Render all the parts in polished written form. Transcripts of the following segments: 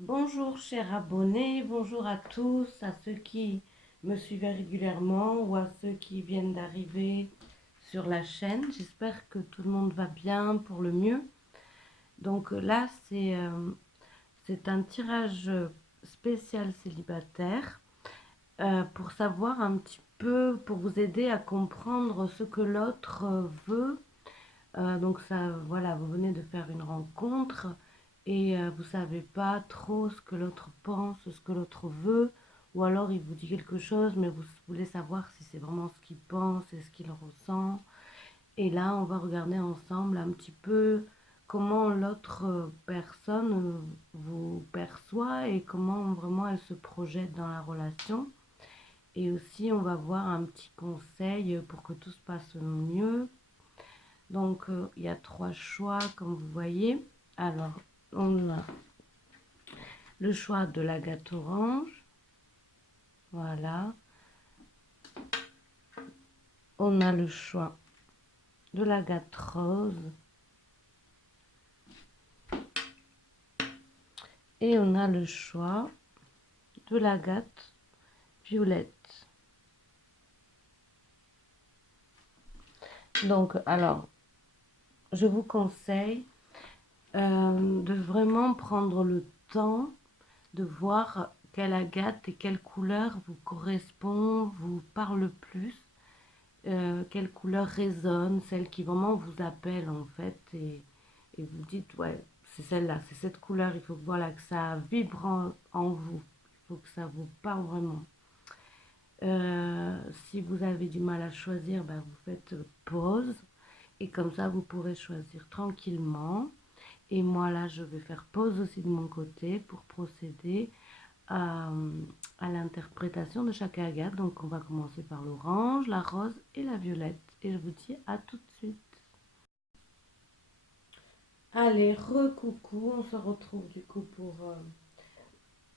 Bonjour chers abonnés, bonjour à tous, à ceux qui me suivent régulièrement ou à ceux qui viennent d'arriver sur la chaîne. J'espère que tout le monde va bien pour le mieux. Donc là, c'est un tirage spécial célibataire pour savoir un petit peu, pour vous aider à comprendre ce que l'autre veut. Donc ça, voilà, vous venez de faire une rencontre et vous savez pas trop ce que l'autre pense, ce que l'autre veut, ou alors il vous dit quelque chose, mais vous voulez savoir si c'est vraiment ce qu'il pense et ce qu'il ressent. Et là, on va regarder ensemble un petit peu comment l'autre personne vous perçoit et comment vraiment elle se projette dans la relation. Et aussi, on va voir un petit conseil pour que tout se passe mieux. Donc, il y a trois choix, comme vous voyez. Alors, on a le choix de l'agate orange. Voilà. On a le choix de l'agate rose. Et on a le choix de l'agate violette. Donc, alors, je vous conseille de vraiment prendre le temps de voir quelle agate et quelle couleur vous correspond, vous parle plus. Quelle couleur résonne, celle qui vraiment vous appelle en fait, et vous dites ouais, c'est celle-là, c'est cette couleur, il faut que, voilà, que ça vibre en vous, il faut que ça vous parle vraiment. Si vous avez du mal à choisir, ben, vous faites pause et comme ça vous pourrez choisir tranquillement. Et moi là je vais faire pause aussi de mon côté pour procéder à, à l'interprétation de chaque agate. Donc on va commencer par l'orange, la rose et la violette. Et je vous dis à tout de suite. Allez, recoucou, on se retrouve du coup pour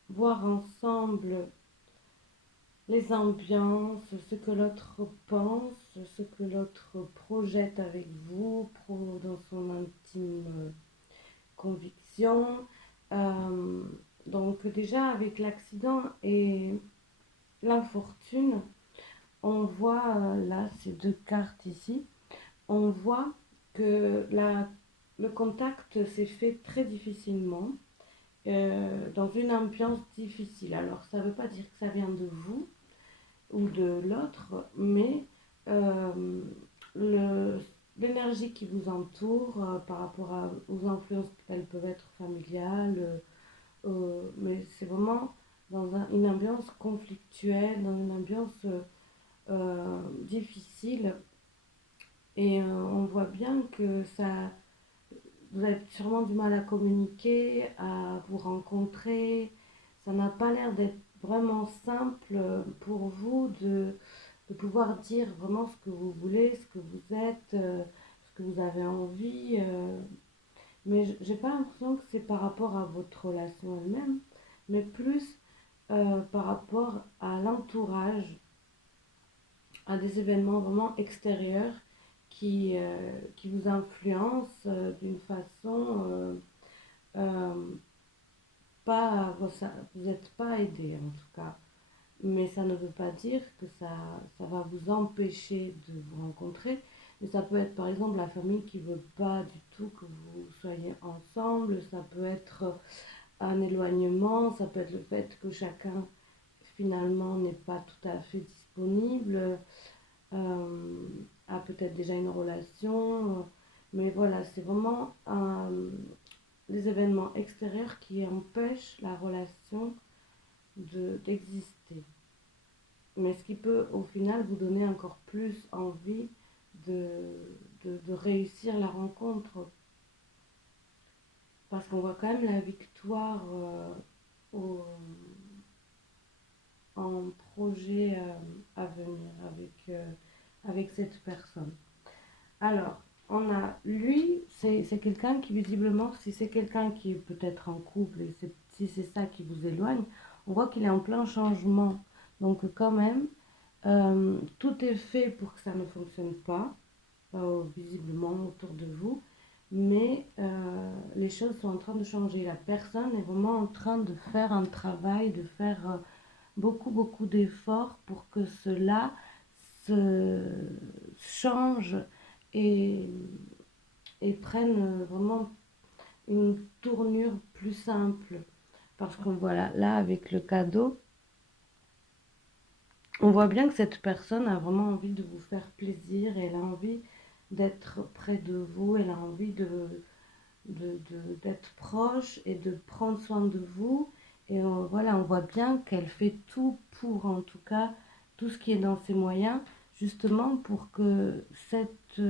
voir ensemble les ambiances, ce que l'autre pense, ce que l'autre projette avec vous, dans son intime conviction. Euh, donc déjà avec l'accident et l'infortune, on voit là ces deux cartes ici, on voit que le contact s'est fait très difficilement, dans une ambiance difficile. Alors ça ne veut pas dire que ça vient de vous ou de l'autre, mais euh, le, l'énergie qui vous entoure par rapport aux influences qu'elles peuvent être familiales, mais c'est vraiment dans une ambiance conflictuelle, dans une ambiance difficile. Et on voit bien que ça, vous avez sûrement du mal à communiquer, à vous rencontrer. Ça n'a pas l'air d'être vraiment simple pour vous de pouvoir dire vraiment ce que vous voulez, ce que vous êtes, ce que vous avez envie. Mais j'ai pas l'impression que c'est par rapport à votre relation elle-même, mais plus par rapport à l'entourage, à des événements vraiment extérieurs qui vous influencent d'une façon euh, pas, vous n'êtes pas aidé en tout cas. Mais ça ne veut pas dire que ça va vous empêcher de vous rencontrer. Mais ça peut être par exemple la famille qui ne veut pas du tout que vous soyez ensemble. Ça peut être un éloignement. Ça peut être le fait que chacun finalement n'est pas tout à fait disponible. euh, a peut-être déjà une relation. Mais voilà, c'est vraiment les événements extérieurs qui empêchent la relation d'exister. Mais ce qui peut au final vous donner encore plus envie de, de réussir la rencontre. Parce qu'on voit quand même la victoire au, en projet à venir avec cette personne. Alors, on a lui, c'est quelqu'un qui visiblement, si c'est quelqu'un qui est peut-être en couple et si c'est ça qui vous éloigne, on voit qu'il est en plein changement. Donc quand même, tout est fait pour que ça ne fonctionne pas, visiblement autour de vous. mais les choses sont en train de changer. La personne est vraiment en train de faire un travail, de faire beaucoup, beaucoup d'efforts pour que cela se change et, et prenne vraiment une tournure plus simple. Parce qu'on voit là, avec le cadeau, on voit bien que cette personne a vraiment envie de vous faire plaisir, elle a envie d'être près de vous, elle a envie d'être proche et de prendre soin de vous. Et voilà, on voit bien qu'elle fait tout pour, en tout cas, tout ce qui est dans ses moyens, justement pour que cette,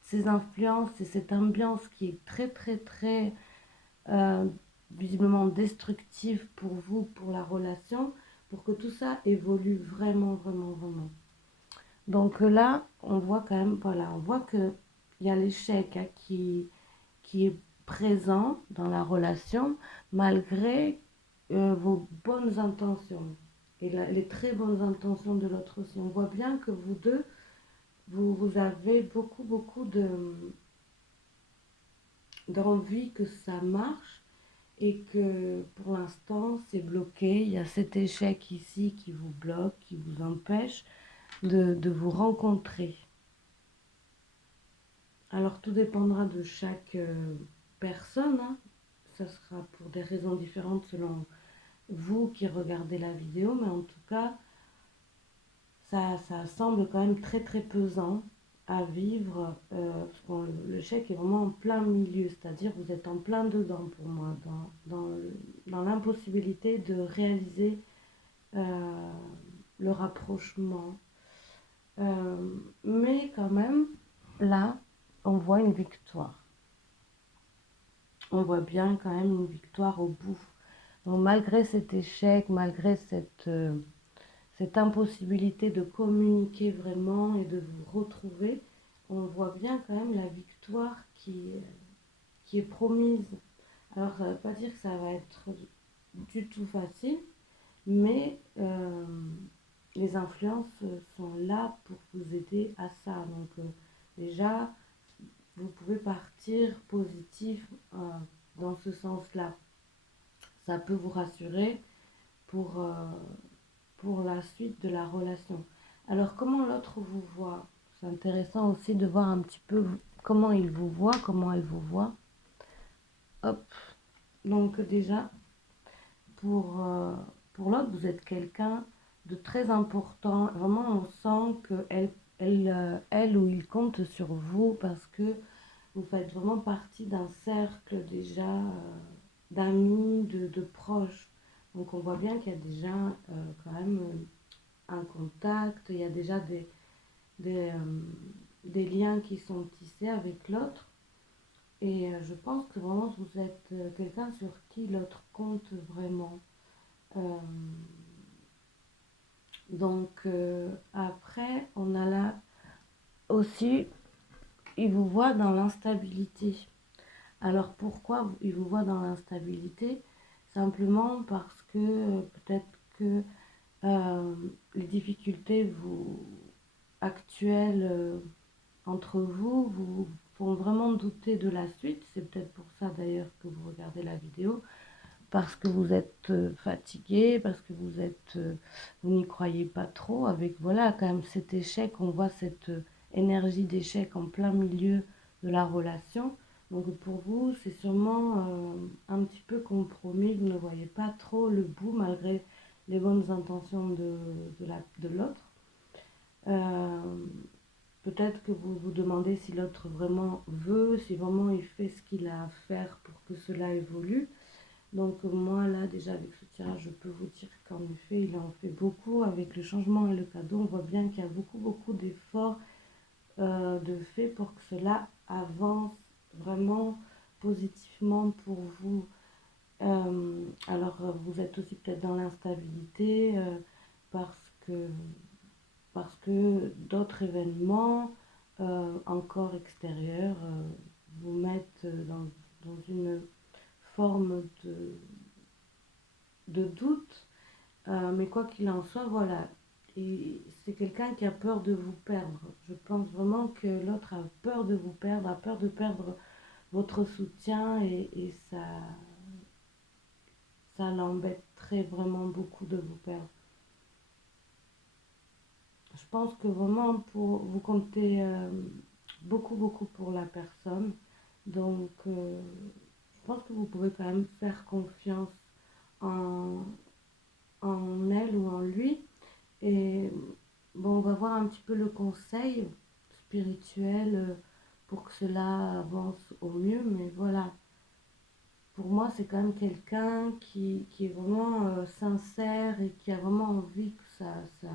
ces influences et cette ambiance qui est très, très, très euh, visiblement destructive pour vous, pour la relation, pour que tout ça évolue vraiment, vraiment, vraiment. Donc là, on voit quand même, voilà, on voit qu'il y a l'échec hein, qui est présent dans la relation malgré vos bonnes intentions et les très bonnes intentions de l'autre aussi. On voit bien que vous deux, vous avez beaucoup, beaucoup d'envie que ça marche et que pour l'instant c'est bloqué. Il y a cet échec ici qui vous bloque, qui vous empêche de vous rencontrer. Alors tout dépendra de chaque personne, hein. Ça sera pour des raisons différentes selon vous qui regardez la vidéo, mais en tout cas, ça semble quand même très très pesant à vivre, parce que le chèque est vraiment en plein milieu, c'est-à-dire vous êtes en plein dedans pour moi, dans l'impossibilité de réaliser euh, le rapprochement. Mais quand même, là, on voit une victoire. On voit bien quand même une victoire au bout. Donc, malgré cet échec, malgré cette impossibilité de communiquer vraiment et de vous retrouver, on voit bien quand même la victoire qui est promise. Alors, ça ne veut pas dire que ça va être du tout facile, mais les influences sont là pour vous aider à ça. Donc, déjà, vous pouvez partir positif dans ce sens-là. Ça peut vous rassurer pour, euh, pour la suite de la relation. Alors, comment l'autre vous voit? C'est intéressant aussi de voir un petit peu comment il vous voit, comment elle vous voit. Hop. Donc, déjà, pour, euh, pour l'autre, vous êtes quelqu'un de très important. Vraiment, on sent elle ou il compte sur vous parce que vous faites vraiment partie d'un cercle déjà d'amis, de proches. Donc, on voit bien qu'il y a déjà quand même un contact, il y a déjà des, euh, des liens qui sont tissés avec l'autre. Et je pense que vraiment vous êtes quelqu'un sur qui l'autre compte vraiment. Euh, après, on a là aussi, il vous voit dans l'instabilité. Alors pourquoi il vous voit dans l'instabilité? Simplement parce que peut-être que euh, les difficultés actuelles entre vous vous font vraiment douter de la suite. C'est peut-être pour ça d'ailleurs que vous regardez la vidéo, parce que vous êtes fatigué, parce que vous n'y croyez pas trop. Avec voilà quand même cet échec, on voit cette énergie d'échec en plein milieu de la relation. Donc pour vous, c'est sûrement un petit peu compromis. Vous ne voyez pas trop le bout malgré les bonnes intentions de l'autre. Euh, Peut-être que vous vous demandez si l'autre vraiment veut, si vraiment il fait ce qu'il a à faire pour que cela évolue. Donc moi là déjà avec ce tirage je peux vous dire qu'en effet il en fait beaucoup avec le changement et le cadeau. On voit bien qu'il y a beaucoup beaucoup d'efforts de fait pour que cela avance vraiment positivement pour vous. Alors vous êtes aussi peut-être dans l'instabilité parce que d'autres événements encore extérieurs vous mettent dans une forme de doute. Mais quoi qu'il en soit, voilà, et c'est quelqu'un qui a peur de vous perdre. Je pense vraiment que l'autre a peur de vous perdre, a peur de perdre votre soutien et ça l'embêterait vraiment beaucoup de vous perdre. Je pense que vraiment pour vous comptez beaucoup beaucoup pour la personne. Donc je pense que vous pouvez quand même faire confiance en, en elle ou en lui. Et bon, on va voir un petit peu le conseil spirituel pour que cela avance au mieux. Mais voilà, pour moi, c'est quand même quelqu'un qui est vraiment sincère et qui a vraiment envie que ça, ça,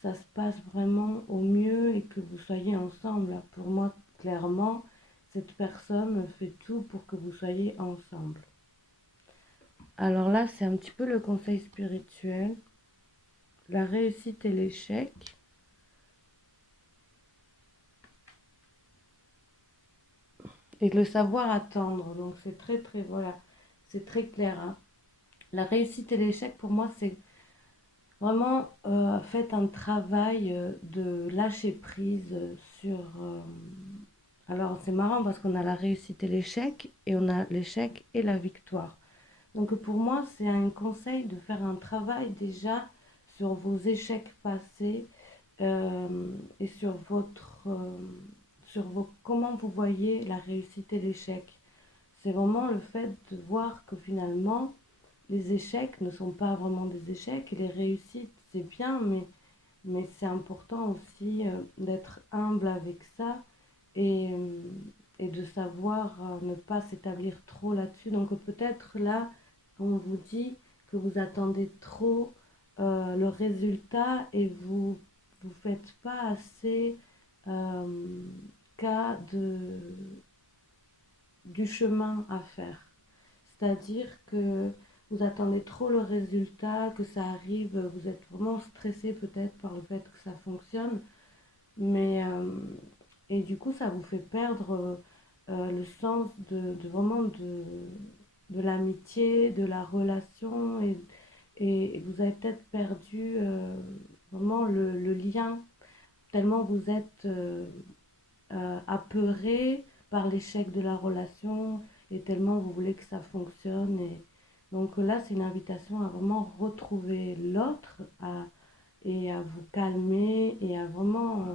ça se passe vraiment au mieux et que vous soyez ensemble. Pour moi, clairement, cette personne fait tout pour que vous soyez ensemble. Alors là, c'est un petit peu le conseil spirituel, la réussite et l'échec. Et le savoir attendre. Donc c'est très très, voilà, c'est très clair, hein. La réussite et l'échec, pour moi, c'est vraiment faites un travail de lâcher prise sur... alors c'est marrant parce qu'on a la réussite et l'échec, et on a l'échec et la victoire. Donc pour moi, c'est un conseil de faire un travail déjà sur vos échecs passés et sur comment vous voyez la réussite et l'échec. C'est vraiment le fait de voir que finalement, les échecs ne sont pas vraiment des échecs et les réussites, c'est bien, mais c'est important aussi d'être humble avec ça et, euh, et de savoir ne pas s'établir trop là-dessus. Donc peut-être là, on vous dit que vous attendez trop le résultat et vous faites pas assez cas du chemin à faire. C'est-à-dire que vous attendez trop le résultat, que ça arrive, vous êtes vraiment stressé peut-être par le fait que ça fonctionne, mais et du coup ça vous fait perdre le sens vraiment de l'amitié, de la relation et vous avez peut-être perdu vraiment le lien tellement vous êtes apeuré par l'échec de la relation et tellement vous voulez que ça fonctionne. Et donc là, c'est une invitation à vraiment retrouver l'autre et à vous calmer et à vraiment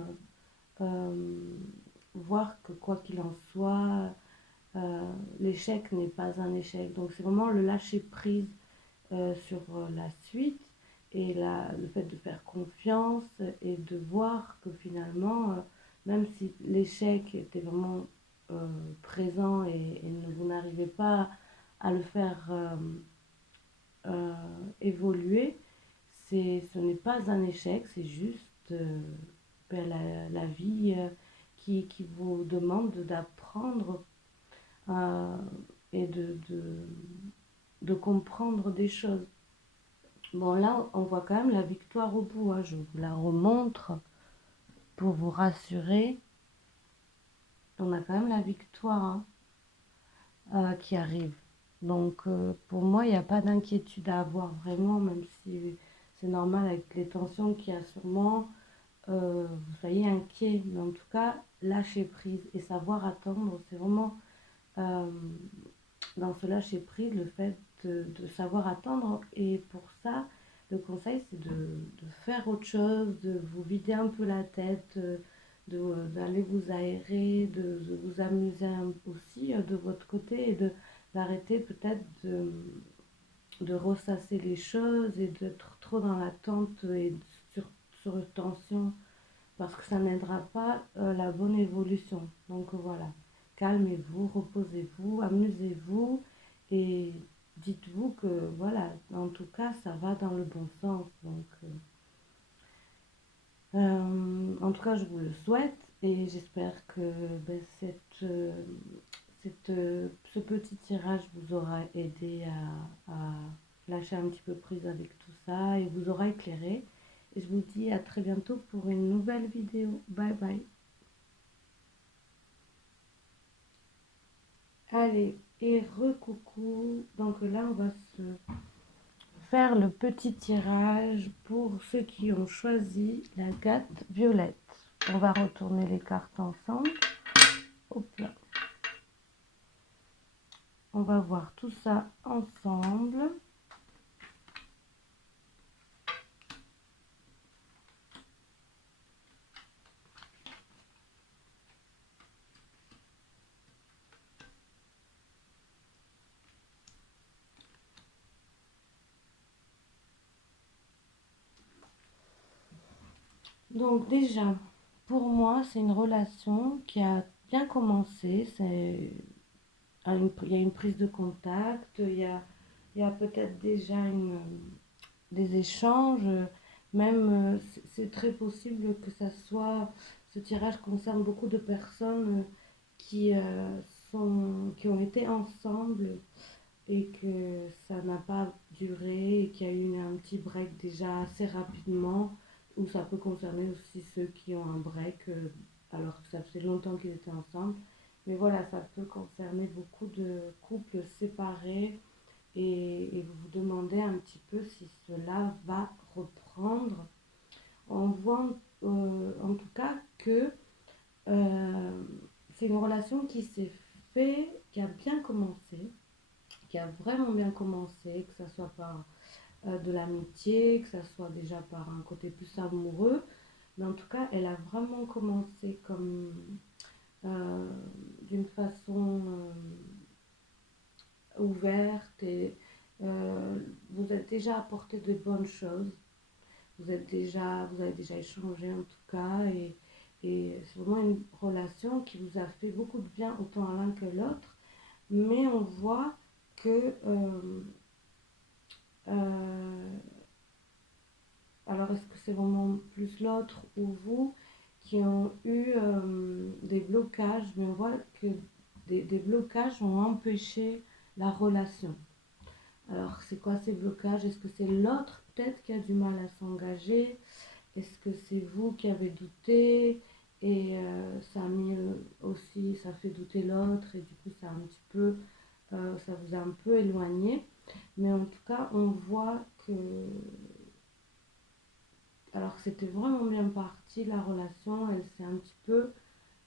voir que quoi qu'il en soit, l'échec n'est pas un échec. Donc c'est vraiment le lâcher prise sur la suite et le fait de faire confiance et de voir que finalement, même si l'échec était vraiment présent et vous n'arrivez pas à le faire évoluer, ce n'est pas un échec, c'est juste la vie qui vous demande d'apprendre euh, et de comprendre des choses. Bon, là, on voit quand même la victoire au bout, hein. Je vous la remontre pour vous rassurer. On a quand même la victoire hein, qui arrive. Donc, pour moi, il n'y a pas d'inquiétude à avoir vraiment, même si c'est normal avec les tensions qu'il y a sûrement. Vous soyez inquiet, mais en tout cas, lâcher prise et savoir attendre, c'est vraiment euh, dans ce lâcher prise le fait de savoir attendre. Et pour ça, le conseil, c'est de faire autre chose, de vous vider un peu la tête, d'aller vous aérer, de vous amuser aussi de votre côté et d'arrêter peut-être de ressasser les choses et d'être trop dans l'attente et sur tension parce que ça n'aidera pas la bonne évolution. Donc voilà, calmez-vous, reposez-vous, amusez-vous et dites-vous que voilà, en tout cas, ça va dans le bon sens. Donc, en tout cas, je vous le souhaite et j'espère que ben, ce petit tirage vous aura aidé à lâcher un petit peu prise avec tout ça et vous aura éclairé. Et je vous dis à très bientôt pour une nouvelle vidéo. Bye bye. Allez, et recoucou. Donc là, on va se faire le petit tirage pour ceux qui ont choisi la carte violette. On va retourner les cartes ensemble. Hop là. On va voir tout ça ensemble. Donc déjà, pour moi, c'est une relation qui a bien commencé. Il y a une prise de contact, il y a peut-être déjà des échanges. Même, c'est très possible que ça soit, ce tirage concerne beaucoup de personnes qui, qui ont été ensemble et que ça n'a pas duré et qu'il y a eu un petit break déjà assez rapidement, ou ça peut concerner aussi ceux qui ont un break alors que ça fait longtemps qu'ils étaient ensemble. Mais voilà, ça peut concerner beaucoup de couples séparés et vous vous demandez un petit peu si cela va reprendre. On voit en tout cas que euh, c'est une relation qui s'est fait, qui a bien commencé, qui a vraiment bien commencé, que ça soit par de l'amitié, que ça soit déjà par un côté plus amoureux. Mais en tout cas, elle a vraiment commencé comme euh, d'une façon ouverte et vous êtes déjà apporté de bonnes choses. Vous avez déjà échangé en tout cas et c'est vraiment une relation qui vous a fait beaucoup de bien autant à l'un que l'autre. Mais on voit que euh, alors, est-ce que c'est vraiment plus l'autre ou vous qui ont eu des blocages, mais on voit que des blocages ont empêché la relation. Alors, c'est quoi ces blocages? Est-ce que c'est l'autre peut-être qui a du mal à s'engager? Est-ce que c'est vous qui avez douté et ça a mis aussi, ça fait douter l'autre et du coup ça a un petit peu, ça vous a un peu éloigné. Mais en tout cas, on voit que alors que c'était vraiment bien parti, la relation, elle s'est un petit peu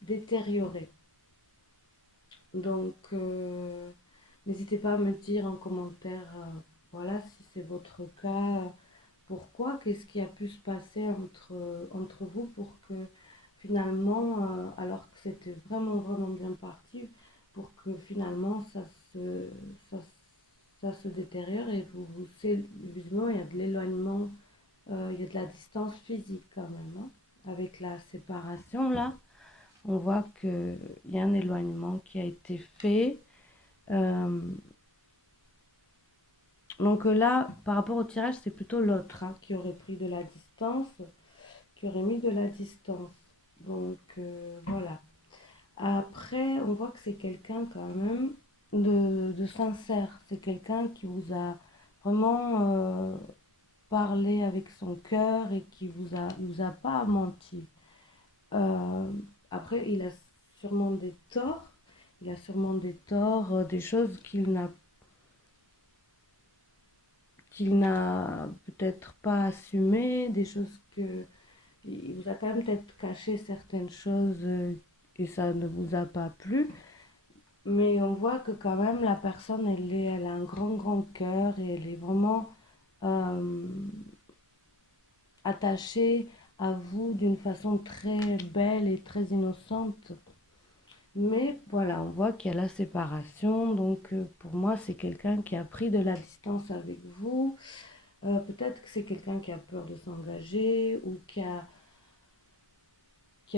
détériorée. Donc, n'hésitez pas à me dire en commentaire, voilà, si c'est votre cas, pourquoi, qu'est-ce qui a pu se passer entre vous pour que finalement, alors que c'était vraiment, vraiment bien parti, pour que finalement ça, ça se détériore et visiblement, il y a de l'éloignement il y a de la distance physique quand même, hein. Avec la séparation, là, on voit qu'il y a un éloignement qui a été fait. Euh, donc là, par rapport au tirage, c'est plutôt l'autre hein, qui aurait pris de la distance, qui aurait mis de la distance. Donc voilà. Après, on voit que c'est quelqu'un quand même de sincère. C'est quelqu'un qui vous a vraiment parlé avec son cœur et qui il vous a pas menti. Euh, Après, il a sûrement des torts. Il a sûrement des torts, des choses qu'il n'a peut-être pas assumées, des choses que il vous a quand même peut-être caché certaines choses et ça ne vous a pas plu. Mais on voit que quand même la personne, elle a un grand, grand cœur et elle est vraiment euh, attachée à vous d'une façon très belle et très innocente. Mais voilà, on voit qu'il y a la séparation. Donc pour moi, c'est quelqu'un qui a pris de la distance avec vous. Peut-être que c'est quelqu'un qui a peur de s'engager ou qui a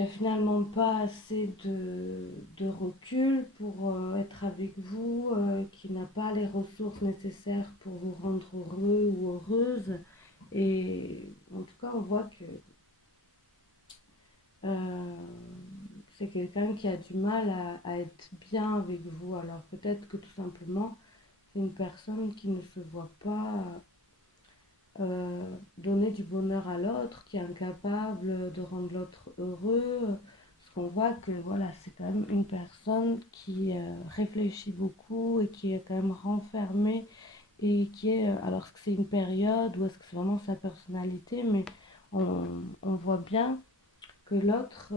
finalement pas assez de recul pour être avec vous, qui n'a pas les ressources nécessaires pour vous rendre heureux ou heureuse. Et en tout cas, on voit que euh, c'est quelqu'un qui a du mal à être bien avec vous. Alors peut-être que tout simplement, c'est une personne qui ne se voit pas donner du bonheur à l'autre, qui est incapable de rendre l'autre heureux. Parce qu'on voit que voilà, c'est quand même une personne qui réfléchit beaucoup et qui est quand même renfermée et qui est, alors est-ce que c'est une période ou est-ce que c'est vraiment sa personnalité, mais on voit bien que l'autre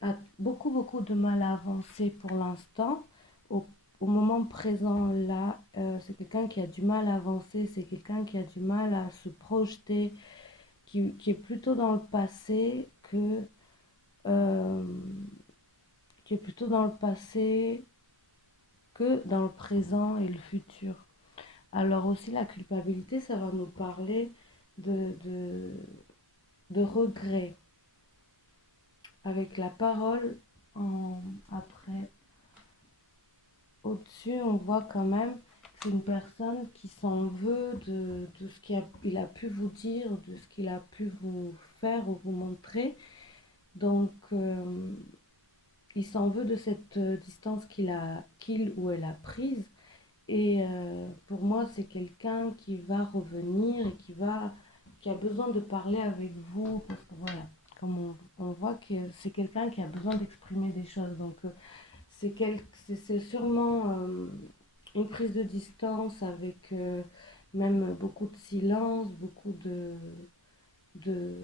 a beaucoup, beaucoup de mal à avancer pour l'instant. Au, au moment présent, là, c'est quelqu'un qui a du mal à avancer, c'est quelqu'un qui a du mal à se projeter, qui est plutôt dans le passé euh, qui est plutôt dans le passé que dans le présent et le futur. Alors aussi la culpabilité, ça va nous parler de, de, de regret. Avec la parole après, au-dessus, on voit quand même que c'est une personne qui s'en veut de ce qu'il a pu vous dire, de ce qu'il a pu vous faire ou vous montrer. Donc, il s'en veut de cette distance qu'il ou elle a prise. Et pour moi, c'est quelqu'un qui va revenir et qui a besoin de parler avec vous. Parce que voilà, comme on voit que c'est quelqu'un qui a besoin d'exprimer des choses. Donc, c'est sûrement une prise de distance avec même beaucoup de silence, beaucoup de, de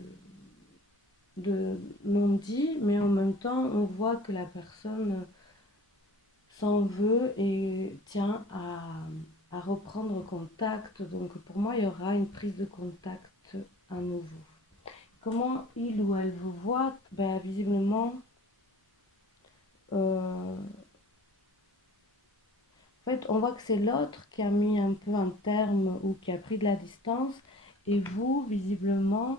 non-dit. Mais en même temps, on voit que la personne s'en veut et tient à reprendre contact. Donc pour moi, il y aura une prise de contact à nouveau. Comment il ou elle vous voit? Ben, visiblement, en fait, on voit que c'est l'autre qui a mis un peu un terme ou qui a pris de la distance. Et vous, visiblement,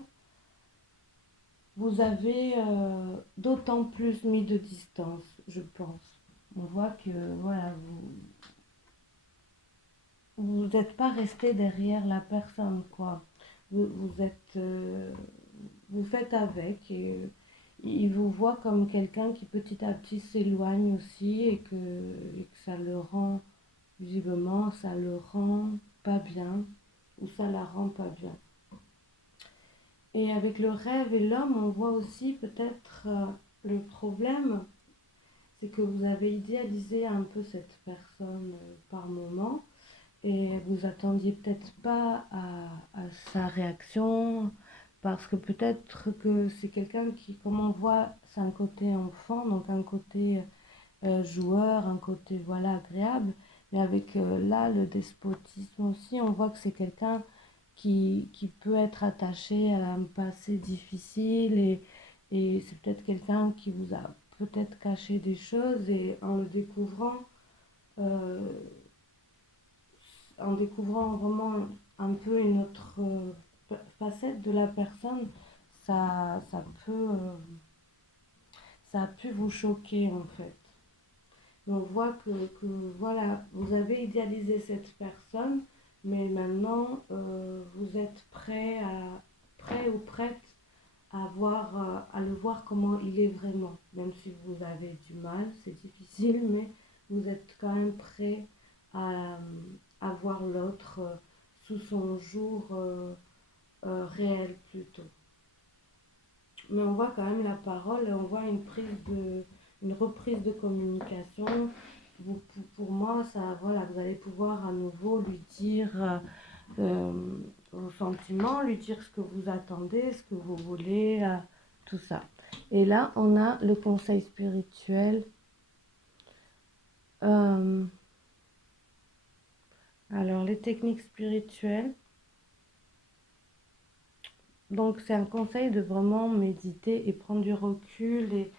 vous avez d'autant plus mis de distance, je pense. On voit que voilà, vous n'êtes pas resté derrière la personne, quoi. Vous êtes, vous faites avec et il vous voit comme quelqu'un qui petit à petit s'éloigne aussi et que ça le rend, visiblement, ça le rend pas bien ou ça la rend pas bien. Et avec le rêve et l'homme, on voit aussi peut-être le problème, c'est que vous avez idéalisé un peu cette personne par moment et vous attendiez peut-être pas à sa réaction parce que peut-être que c'est quelqu'un qui, comme on voit, c'est un côté enfant, donc un côté joueur, un côté voilà agréable, mais avec là le despotisme aussi, on voit que c'est quelqu'un qui peut être attaché à un passé difficile et c'est peut-être quelqu'un qui vous a peut-être caché des choses et euh, en découvrant vraiment un peu une autre facette de la personne, ça ça a pu vous choquer en fait. On voit que voilà, vous avez idéalisé cette personne, mais maintenant vous êtes prêt ou prête à le voir comment il est vraiment. Même si vous avez du mal, c'est difficile, mais vous êtes quand même prêt à, à voir l'autre sous son jour réel plutôt. Mais on voit quand même la parole et on voit une reprise de communication. Pour moi, ça, voilà, vous allez pouvoir à nouveau lui dire vos sentiments, lui dire ce que vous attendez, ce que vous voulez, tout ça. Et là, on a le conseil spirituel. Euh, alors, les techniques spirituelles. Donc, c'est un conseil de vraiment méditer et prendre du recul et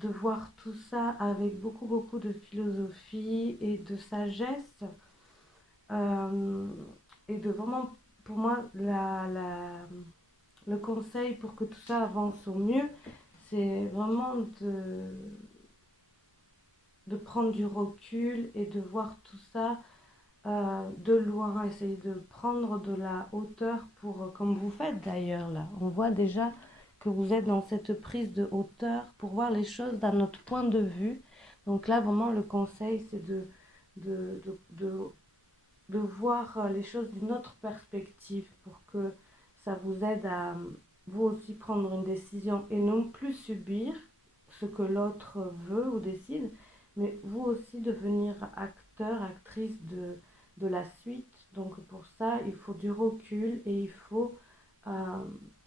de voir tout ça avec beaucoup, beaucoup de philosophie et de sagesse. Euh, et de vraiment, pour moi, le conseil pour que tout ça avance au mieux, c'est vraiment de prendre du recul et de voir tout ça de loin, essayer de prendre de la hauteur pour, comme vous faites d'ailleurs là. On voit déjà que vous êtes dans cette prise de hauteur pour voir les choses d'un autre point de vue. Donc là, vraiment, le conseil, c'est de, de, de, de voir les choses d'une autre perspective pour que ça vous aide à vous aussi prendre une décision et non plus subir ce que l'autre veut ou décide, mais vous aussi devenir acteur, actrice de la suite. Donc pour ça, il faut du recul et il faut euh,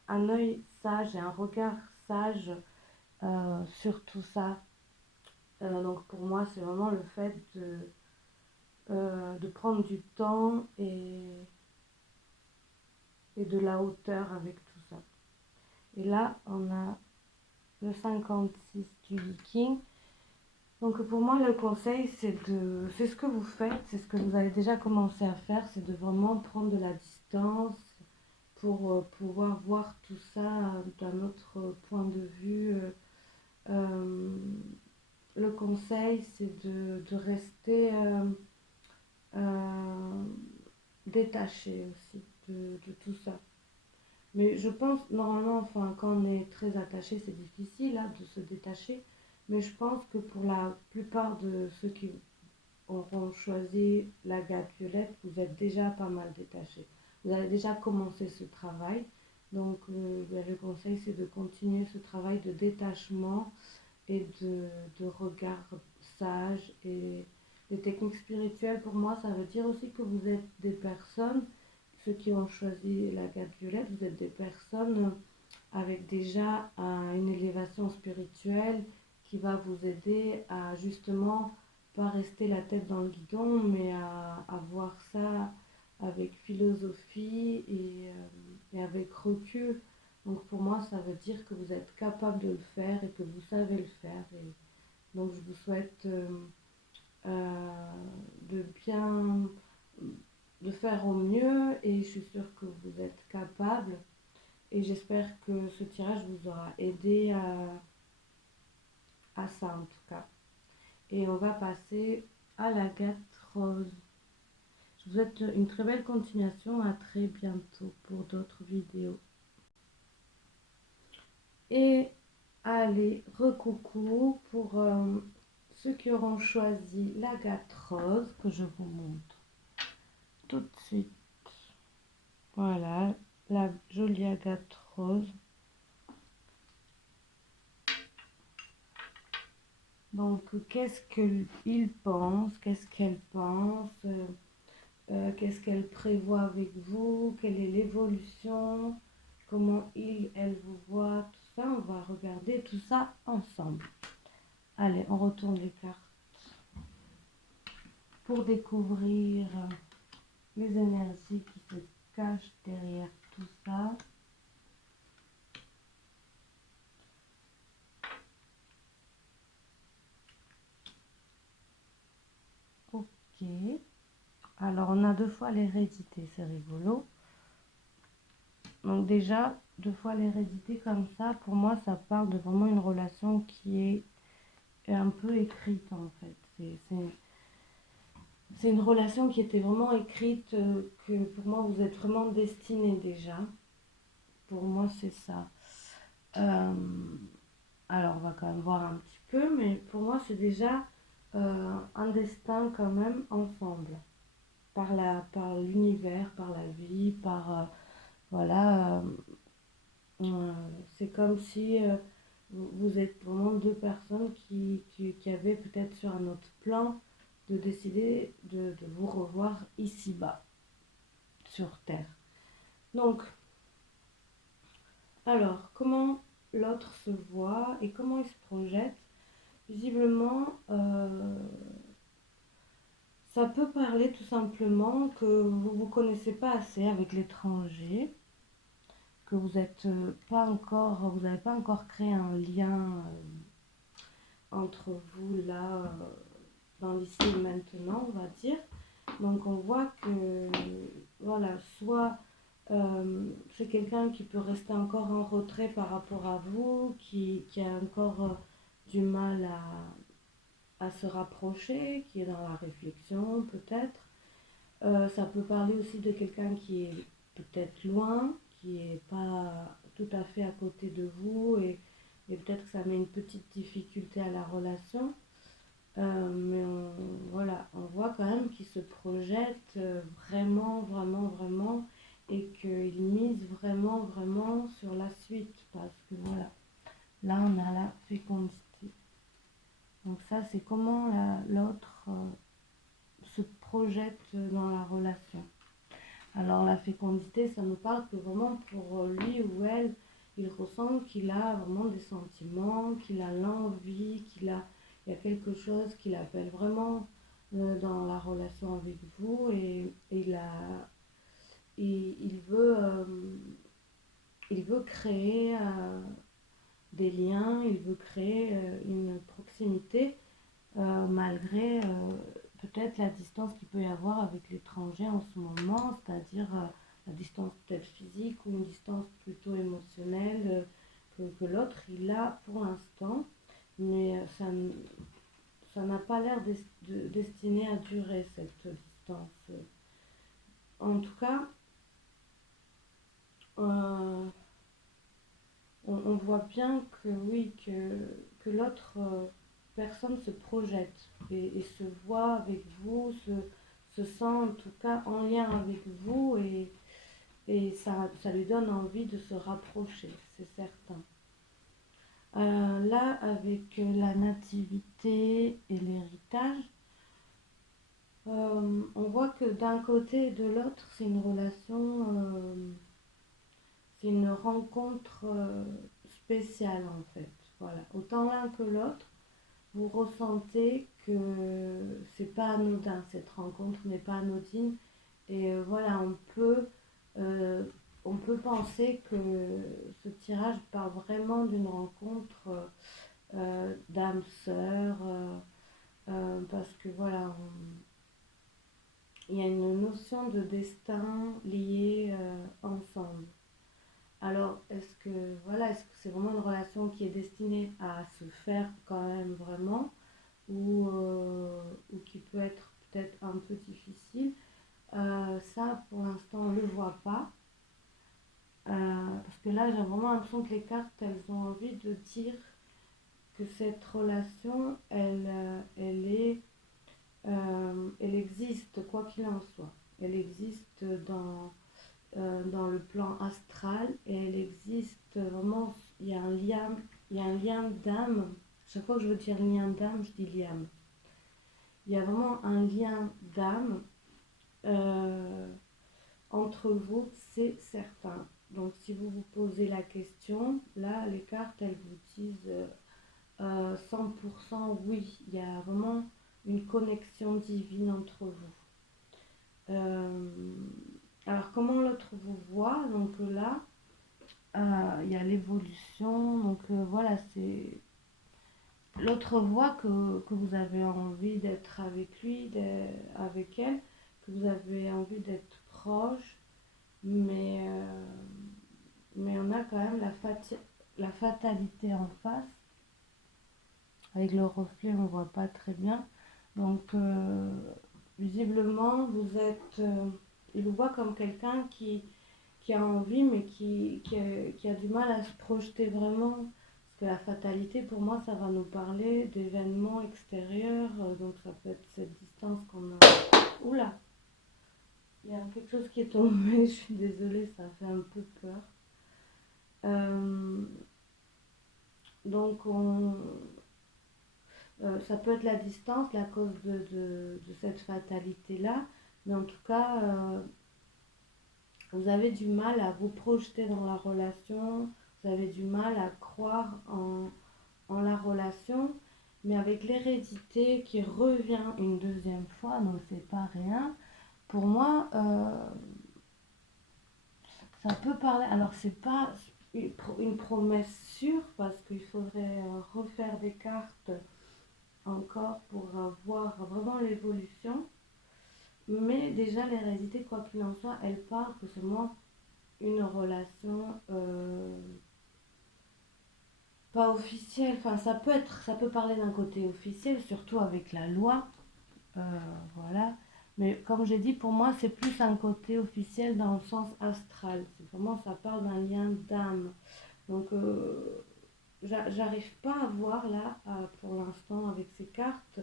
un œil sage et un regard sage sur tout ça. Donc pour moi, c'est vraiment le fait de prendre du temps et de la hauteur avec tout ça. Et là, on a le 56 du Viking. Donc pour moi, le conseil, c'est ce que vous faites, c'est ce que vous avez déjà commencé à faire, c'est de vraiment prendre de la distance pour pouvoir voir tout ça d'un autre point de vue. Euh, le conseil, c'est de rester euh, détaché aussi de tout ça. Mais je pense, normalement, enfin, quand on est très attaché, c'est difficile hein, de se détacher. Mais je pense que pour la plupart de ceux qui auront choisi la gamme violette, vous êtes déjà pas mal détaché. Vous avez déjà commencé ce travail. Donc, le conseil, c'est de continuer ce travail de détachement et de regard sage. Et les techniques spirituelles, pour moi, ça veut dire aussi que vous êtes des personnes, ceux qui ont choisi la gamme violette, vous êtes des personnes avec déjà une élévation spirituelle qui va vous aider à justement pas rester la tête dans le guidon, mais à voir ça avec philosophie et avec recul. Donc pour moi, ça veut dire que vous êtes capable de le faire et que vous savez le faire. Et donc je vous souhaite euh, de bien de faire au mieux et je suis sûre que vous êtes capable. Et j'espère que ce tirage vous aura aidé à ça en tout cas. Et on va passer à la l'agate rose. Je vous souhaite une très belle continuation. À très bientôt pour d'autres vidéos. Et allez, recoucou pour ceux qui auront choisi la l'agate rose que je vous montre tout de suite. Voilà, la jolie agate rose. Donc, qu'est-ce qu'il pense, qu'est-ce qu'elle pense, qu'est-ce qu'elle prévoit avec vous, quelle est l'évolution, comment elle vous voit, tout ça, on va regarder tout ça ensemble. Allez, on retourne les cartes pour découvrir les énergies qui se cachent derrière tout ça. Ok. Alors, on a 2 fois l'hérédité, c'est rigolo. Donc déjà, 2 fois l'hérédité comme ça, pour moi, ça parle de vraiment une relation qui est un peu écrite en fait. C'est une relation qui était vraiment écrite, que pour moi, vous êtes vraiment destinés déjà. Pour moi, c'est ça. Euh, alors, on va quand même voir un petit peu, mais pour moi, c'est déjà un destin quand même ensemble. Par l'univers, par la vie, voilà. C'est comme si vous êtes vraiment 2 personnes qui avaient peut-être sur un autre plan de décider de vous revoir ici-bas, sur Terre. Donc, alors, comment l'autre se voit et comment il se projette? Visiblement, ça peut parler tout simplement que vous ne vous connaissez pas assez avec l'étranger, que vous êtes pas encore, vous n'avez pas encore créé un lien entre vous là, dans l'ici et maintenant, on va dire. Donc on voit que, voilà, soit c'est quelqu'un qui peut rester encore en retrait par rapport à vous, qui a encore du mal à se rapprocher, qui est dans la réflexion peut-être. Ça peut parler aussi de quelqu'un qui est peut-être loin, qui n'est pas tout à fait à côté de vous et peut-être que ça met une petite difficulté à la relation. Mais voilà, on voit quand même qu'il se projette vraiment, vraiment, vraiment et qu'il mise vraiment, vraiment sur la suite parce que voilà, là on a la fécondité. Donc ça, c'est comment l'autre se projette dans la relation. Alors la fécondité, ça nous parle que vraiment pour lui ou elle, il ressent qu'il a vraiment des sentiments, qu'il a l'envie, il y a quelque chose qui l'appelle vraiment dans la relation avec vous et il veut créer des liens, il veut créer une proximité malgré peut-être la distance qu'il peut y avoir avec l'étranger en ce moment, c'est-à-dire la distance peut-être physique ou une distance plutôt émotionnelle que l'autre il a pour l'instant, mais ça n'a pas l'air destiné à durer cette distance. En tout cas, on voit bien que oui, que l'autre personne se projette et se voit avec vous, se sent en tout cas en lien avec vous et ça lui donne envie de se rapprocher, c'est certain. Là, avec la nativité et l'héritage, on voit que d'un côté et de l'autre, c'est une relation, c'est une rencontre spéciale en fait. Voilà. Autant l'un que l'autre, vous ressentez que c'est pas anodin, cette rencontre n'est pas anodine. Et voilà, euh, on peut penser que ce tirage part vraiment d'une rencontre d'âme sœur, parce que voilà, il y a une notion de destin liée ensemble. Alors, est-ce que c'est vraiment une relation qui est destinée à se faire quand même vraiment, ou qui peut être peut-être un peu difficile? Ça, pour l'instant, on ne le voit pas. Parce que là, j'ai vraiment l'impression que les cartes, elles ont envie de dire que cette relation, elle existe quoi qu'il en soit. Elle existe dans le plan astral et elle existe vraiment, il y a un lien d'âme. Chaque fois que je veux dire lien d'âme, je dis lien. Il y a vraiment un lien d'âme euh, entre vous, c'est certain. Donc si vous vous posez la question, là les cartes elles vous disent 100% oui, il y a vraiment une connexion divine entre vous. Euh, alors comment l'autre vous voit? Donc là, il y a l'évolution. Donc voilà, c'est l'autre voit que vous avez envie d'être avec lui, avec elle, que vous avez envie d'être proche, mais, euh, mais on a quand même la fatalité en face. Avec le reflet, on ne voit pas très bien. Donc, visiblement, il vous voit comme quelqu'un qui a envie, mais qui a du mal à se projeter vraiment. Parce que la fatalité, pour moi, ça va nous parler d'événements extérieurs. Donc, ça peut être cette distance qu'on a. Oula! Il y a quelque chose qui est tombé, je suis désolée, ça fait un peu peur. Euh, donc, ça peut être la distance, la cause de cette fatalité-là, mais en tout cas, vous avez du mal à vous projeter dans la relation, vous avez du mal à croire en la relation, mais avec l'hérédité qui revient une deuxième fois, donc c'est pas rien. Pour moi, ça peut parler. Alors, c'est pas une promesse sûre parce qu'il faudrait refaire des cartes encore pour voir vraiment l'évolution. Mais déjà, l'hérédité, quoi qu'il en soit, elle parle que c'est moi une relation pas officielle. Enfin, ça peut parler d'un côté officiel, surtout avec la loi. euh, voilà. Mais comme j'ai dit, pour moi, c'est plus un côté officiel dans le sens astral. C'est vraiment, ça parle d'un lien d'âme. Donc, j'arrive pas à voir là, pour l'instant, avec ces cartes,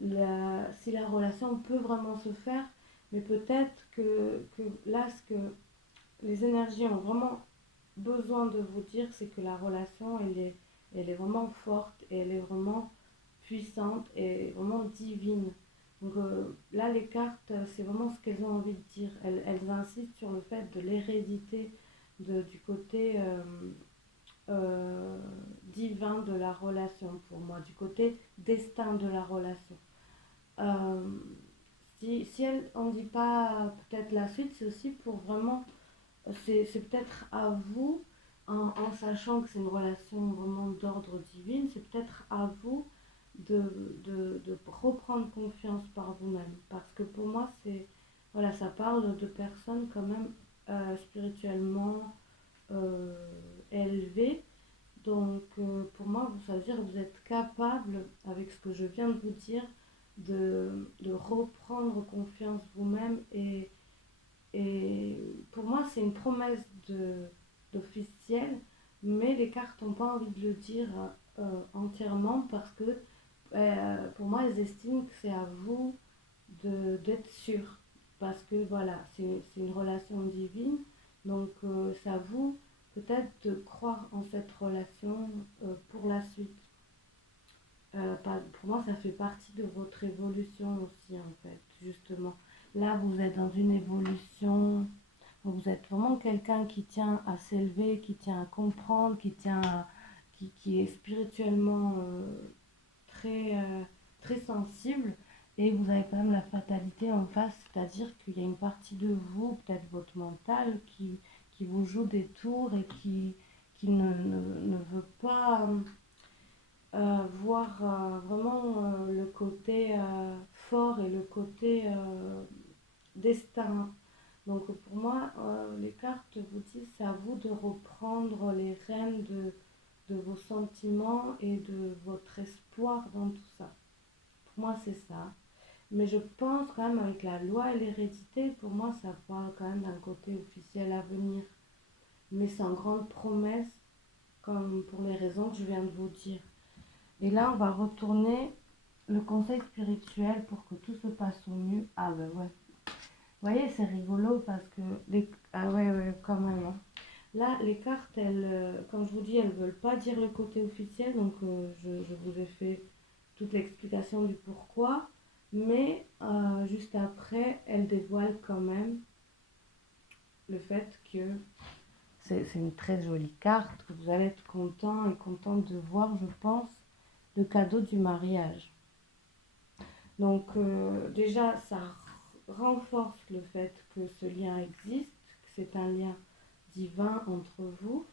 si la relation peut vraiment se faire, mais peut-être que là, ce que les énergies ont vraiment besoin de vous dire, c'est que la relation, elle est vraiment forte et elle est vraiment puissante et vraiment divine. Donc là, les cartes, c'est vraiment ce qu'elles ont envie de dire. Elles insistent sur le fait de l'hérédité, du côté euh, divin de la relation pour moi, du côté destin de la relation. Euh, si elle on dit pas peut-être la suite, c'est aussi pour vraiment, c'est peut-être à vous, en sachant que c'est une relation vraiment d'ordre divin, c'est peut-être à vous de reprendre confiance par vous-même. Parce que pour moi, voilà, ça parle de personnes quand même spirituellement élevées. Donc pour moi, ça veut dire que vous êtes capable, avec ce que je viens de vous dire, de reprendre confiance vous-même. Et pour moi, c'est une promesse d'officiel, mais les cartes n'ont pas envie de le dire entièrement parce que pour moi, elles estiment que c'est à vous d'être sûr. Parce que voilà, c'est une relation divine, donc c'est à vous peut-être de croire en cette relation pour la suite. Pour moi, ça fait partie de votre évolution aussi, en fait, justement. Là, vous êtes dans une évolution, vous êtes vraiment quelqu'un qui tient à s'élever, qui tient à comprendre, qui est spirituellement très sensible. Et vous avez quand même la fatalité en face, c'est-à-dire qu'il y a une partie de vous, peut-être votre mental, qui vous joue des tours et qui ne veut pas voir vraiment le côté fort et le côté destin. Donc pour moi, les cartes vous disent c'est à vous de reprendre les rênes de vos sentiments et de votre espoir dans tout ça. Pour moi, c'est ça. Mais je pense quand même avec la loi et l'hérédité, pour moi, ça parle quand même d'un côté officiel à venir. Mais c'est en grande promesse, comme pour les raisons que je viens de vous dire. Et là, on va retourner le conseil spirituel pour que tout se passe au mieux. Ah ben ouais. Vous voyez, c'est rigolo parce que ah ouais, ouais, quand même, hein. Là, les cartes, comme je vous dis, elles ne veulent pas dire le côté officiel, donc je vous ai fait toute l'explication du pourquoi, mais juste après, elles dévoilent quand même le fait que c'est une très jolie carte, que vous allez être content et contente de voir, je pense, le cadeau du mariage. Donc déjà, ça renforce le fait que ce lien existe, que c'est un lien divin entre vous.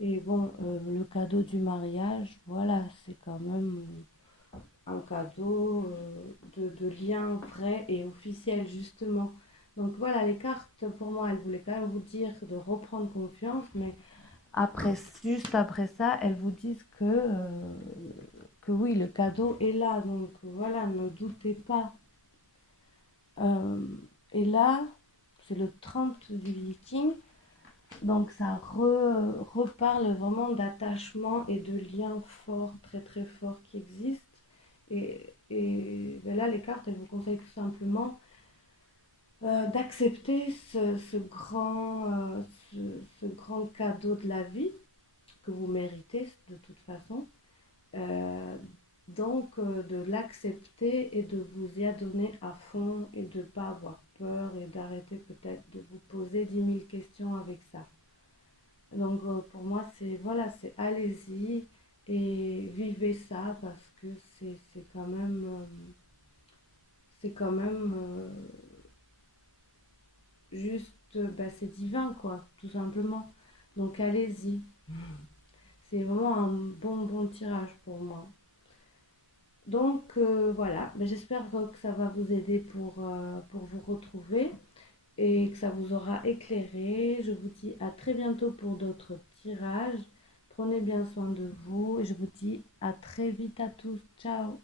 Et bon, le cadeau du mariage, voilà, c'est quand même un cadeau de lien vrai et officiel, justement. Donc voilà, les cartes, pour moi, elles voulaient quand même vous dire de reprendre confiance, mais après, juste après ça, elles vous disent que oui, le cadeau est là. Donc voilà, ne doutez pas. Euh, et là, c'est le 30 du Viking. Donc ça reparle vraiment d'attachement et de liens forts, très très forts qui existent. Et ben là, les cartes, elles vous conseillent tout simplement d'accepter ce, ce grand cadeau de la vie que vous méritez de toute façon. Euh, donc de l'accepter et de vous y adonner à fond et de ne pas avoir peur et d'arrêter peut-être de vous poser 10 000 questions avec ça. Donc pour moi, c'est voilà, c'est allez-y et vivez ça parce que c'est quand même, c'est quand même juste, bah, c'est divin quoi, tout simplement. Donc allez-y. C'est vraiment un bon tirage pour moi. Donc voilà, mais j'espère que ça va vous aider pour vous retrouver et que ça vous aura éclairé. Je vous dis à très bientôt pour d'autres tirages. Prenez bien soin de vous et je vous dis à très vite à tous. Ciao!